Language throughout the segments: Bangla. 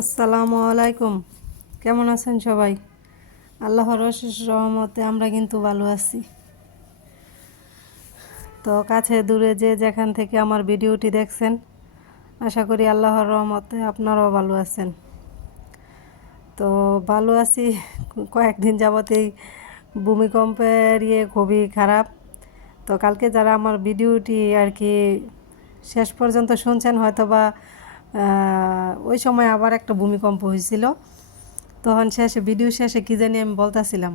আসসালামু আলাইকুম। কেমন আছেন সবাই? আল্লাহর অশেষ রহমতে আমরা কিন্তু ভালো আছি। তো কাছে দূরে যে যেখান থেকে আমার ভিডিওটি দেখছেন, আশা করি আল্লাহর রহমতে আপনারাও ভালো আছেন। তো ভালো আছি। কয়েকদিন যাবতেই ভূমিকম্পের ইয়ে খুবই খারাপ। তো কালকে যারা আমার ভিডিওটি আর কি শেষ পর্যন্ত শুনছেন হয়তো বা ওই সময় আবার একটা ভূমিকম্প হয়েছিল। তখন শেষে ভিডিও শেষে কী জানি আমি বলতাছিলাম,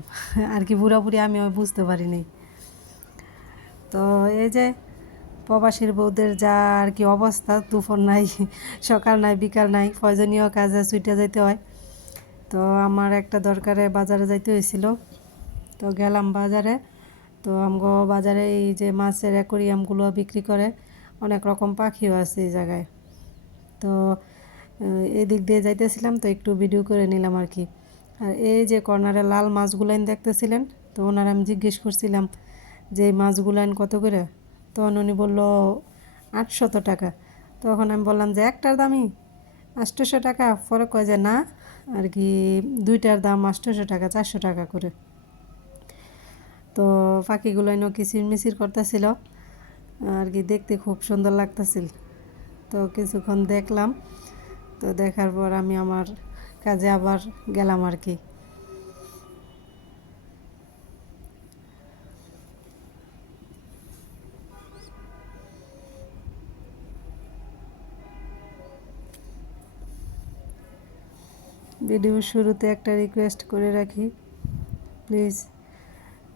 আর কি পুরাপুরি আমি বুঝতে পারিনি। তো এই যে প্রবাসীর বউদের যা আর কি অবস্থা, দুপুর নাই, সকাল নাই, বিকাল নাই, প্রয়োজনীয় কাজে ছুটে যেতে হয়। তো আমার একটা দরকারে বাজারে যাইতে হয়েছিল। তো গেলাম বাজারে। তো আমগো বাজারে এই যে মাছের অ্যাকোরিয়ামগুলো বিক্রি করে অনেক রকম পাখিও আছে এই জায়গায়। তো এদিক দিয়ে যাইতেছিলাম তো একটু ভিডিও করে নিলাম আর কি আর এই যে কর্নারে লাল মাছগুলাইন দেখতেছিলেন, তো ওনার আমি জিজ্ঞেস করছিলাম যে এই মাছগুলাইন কত করে? তখন উনি বলল, আটশত টাকা। তখন আমি বললাম যে একটার দামই? আটশোশো টাকা? পরে কয় যে না আর কি দুইটার দাম আটশোশো টাকা, চারশো টাকা করে। তো পাখিগুলো এনে কিচির করতেছিল আর কি দেখতে খুব সুন্দর লাগতেছিল। তো কিছুক্ষণ দেখলাম তো দেখার পর আমি আমার কাজে আবার গেলাম আর কি। ভিডিওর শুরুতে একটা রিকোয়েস্ট করে রাখি। প্লিজ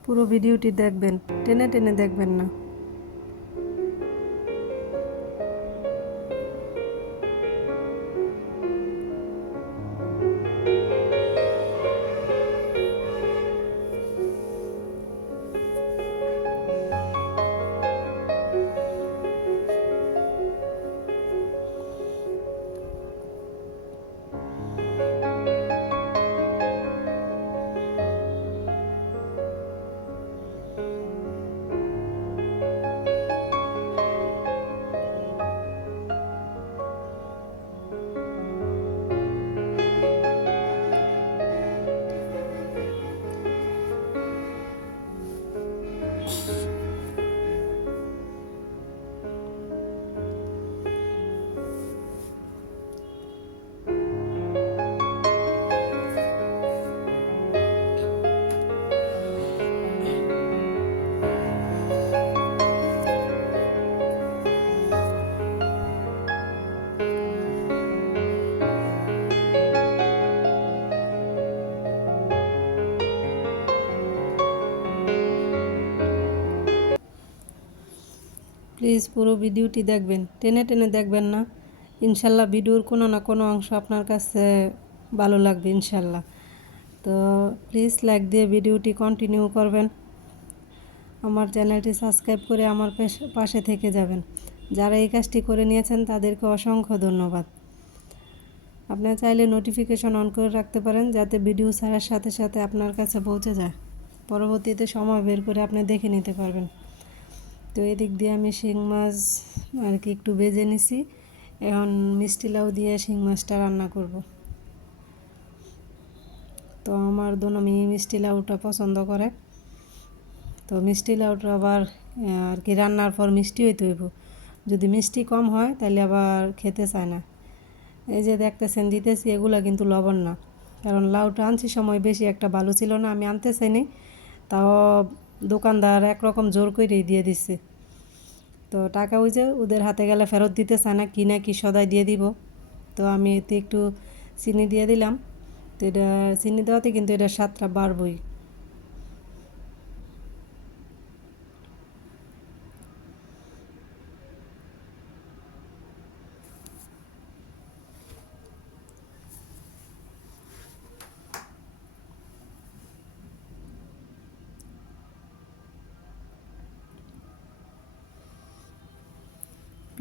পুরো ভিডিওটি দেখবেন, টেনে টেনে দেখবেন না। প্লিজ পুরো ভিডিওটি দেখবেন। টেনে টেনে দেখবেন না। ইনশাল্লাহ ভিডিওর কোনো না কোনো অংশ আপনার কাছে ভালো লাগবে ইনশাল্লাহ। তো প্লিজ লাইক দিয়ে ভিডিওটি কন্টিনিউ করবেন। আমার চ্যানেলটি সাবস্ক্রাইব করে আমার পেশ- থেকে যাবেন। যারা এই কাজটি করে নিয়েছেন তাদেরকে অসংখ্য ধন্যবাদ। আপনি চাইলে নোটিফিকেশন অন করে রাখতে পারেন যাতে ভিডিও ছাড়ার সাথে সাথে আপনার কাছে পৌঁছে যায়। পরবর্তীতে সময় বের করে আপনি দেখে নিতে পারবেন। তো এদিক দিয়ে আমি শিং মাছ আর কি একটু ভেজে নিছি। এখন মিষ্টি লাউ দিয়ে শিং মাছটা রান্না করব। তো আমার দোনো মেয়ে মিষ্টি লাউটা পছন্দ করে। তো মিষ্টি লাউটা আবার আর কি রান্নার পর মিষ্টি হইতে হইব। যদি মিষ্টি কম হয়, তাহলে আবার খেতে চায় না। এই যে দেখতেছেন, দিতেছি এগুলা কিন্তু লবণ না। কারণ লাউটা আনছি সময় বেশি একটা ভালো ছিল না, আমি আনতে চাইনি। তাও দোকানদার একরকম জোর করে দিয়ে দিছে। তো টাকা ওই যে ওদের হাতে গেলে ফেরত দিতে চায় না, কি না কি সদাই দিয়ে দিব। তো আমি এতে একটু চিনি দিয়ে দিলাম। তো এটা চিনি দেওয়াতে কিন্তু এটা স্বাদটা বাড়বই।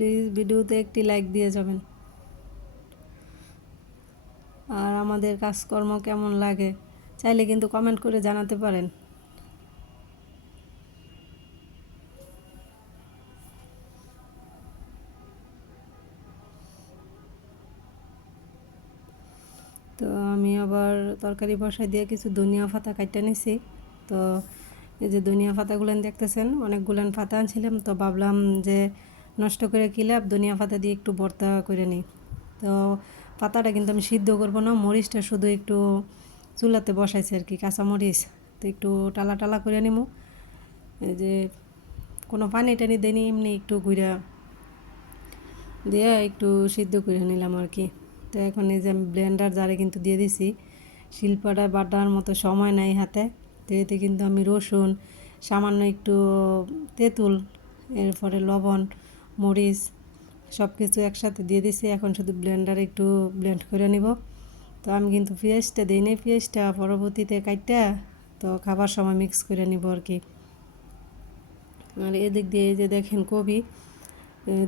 প্লিজ ভিডিওতে একটি লাইক দিয়ে যাবেন। আর আমাদের কাজকর্ম কেমন লাগে, চাইলে কিন্তু কমেন্ট করে জানাতে পারেন। তো আমি আবার তরকারি বসাই দিয়ে কিছু ধনিয়া পাতা কাটতে নিছি। তো এই যে ধনিয়া পাতাগুলো দেখতেছেন অনেকগুলো পাতা আনছিলাম, তো ভাবলাম যে নষ্ট করে কিলাপ ধনিয়া পাতা দিয়ে একটু ভর্তা করে নিই। তো পাতাটা কিন্তু আমি সিদ্ধ করব না, মরিচটা শুধু একটু চুলাতে বসাইছি আর কি, কাঁচা মরিচ। তো একটু টালা টালা করে নিব এই যে কোনো পানি টানি দেয়নি এমনি একটু ঘুরা দিয়ে একটু সিদ্ধ করে নিলাম আর কি। তো এখন এই যে আমি ব্লেন্ডার জারে কিন্তু দিয়ে দিছি। শিল্পাটা বাটার মতো সময় নাই হাতে। তো এতে কিন্তু আমি রসুন, সামান্য একটু তেঁতুল, এরপরে লবণ মরিচ সব কিছু একসাথে দিয়ে দিছি। এখন শুধু ব্লেন্ডারে একটু ব্লেন্ড করে নিব। তো আমি কিন্তু পেঁয়াজটা দিই নি পেঁয়াজটা পরবর্তীতে কাটটা তো খাবার সময় মিক্স করে নিব আর কি। আর এদিক দিয়ে যে দেখেন কবি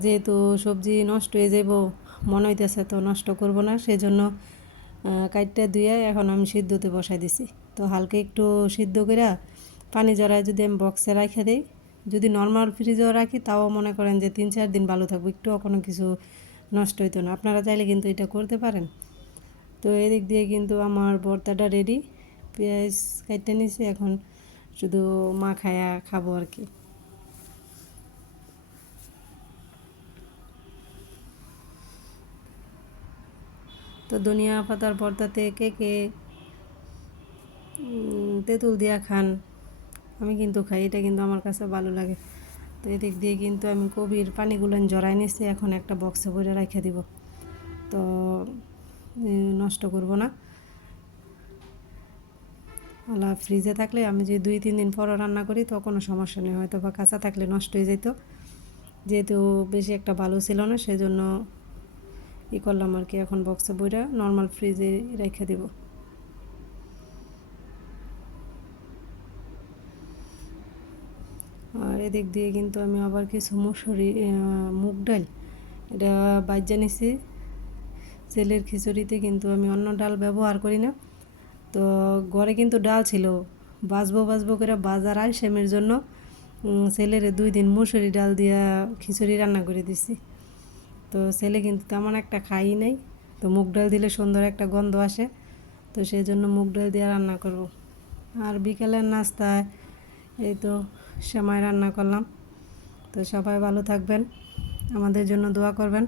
যেহেতু সবজি নষ্ট হয়ে যাব মনে হইতেছে তো নষ্ট করব না সেই জন্য কাইটটা ধুয়ে এখন আমি সিদ্ধতে বসাই দিছি। তো হালকা একটু সিদ্ধ করে পানি জড়ায় যদি আমি বক্সে রাখে দিই যদি নর্মাল ফ্রিজেও রাখি, তাও মনে করেন যে তিন চার দিন ভালো থাকবে একটুও কোনো কিছু নষ্ট হইতো না। আপনারা চাইলে কিন্তু এটা করতে পারেন। তো এদিক দিয়ে কিন্তু আমার ভর্তাটা রেডি পেঁয়াজ কাটতে নিছি, এখন শুধু মা খায়া খাব আর কি। তো ধনিয়া পাতার ভর্তাতে কে কে তেঁতুল দিয়া খান আমি কিন্তু খাই, এটা কিন্তু আমার কাছে ভালো লাগে। তো এদিক দিয়ে কিন্তু আমি কবির পানিগুলো জড়াই নিচ্ছি এখন একটা বক্সে ভরে রেখে দিব। তো নষ্ট করব না। আলা ফ্রিজে থাকলে আমি যদি দুই, তিন দিন পরও রান্না করি, তো কোনো সমস্যা নেই, হয়তো বা কাঁচা থাকলে নষ্ট হয়ে যেত। যেহেতু বেশি একটা ভালো ছিল না, সেজন্য ই করলাম আর কি, এখন বক্সে বইটা নর্মাল ফ্রিজে রেখে দিব। আর এদিক দিয়ে কিন্তু আমি আবার কিছু মুসুরি মুগ ডাল এটা বাজ্যা নিছি। ছেলের খিচুড়িতে কিন্তু আমি অন্য ডাল ব্যবহার করি না। তো ঘরে কিন্তু ডাল ছিল বাজবো বাজবো করে বাজার আলসেমের জন্য উম, ছেলের দুই দিন মুসুরি ডাল দিয়া খিচুড়ি রান্না করে দিছি। তো ছেলে কিন্তু তেমন একটা খাই নাই তো মুগ ডাল দিলে সুন্দর একটা গন্ধ আসে তো সেই জন্য মুগ ডাল দিয়ে রান্না করব। আর বিকেলের নাস্তায় এই তো সেমাই রান্না করলাম। তো সবাই ভালো থাকবেন, আমাদের জন্য দোয়া করবেন।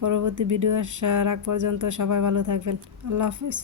পরবর্তী ভিডিও আসার আগ পর্যন্ত সবাই ভালো থাকবেন। আল্লাহ হাফিজ।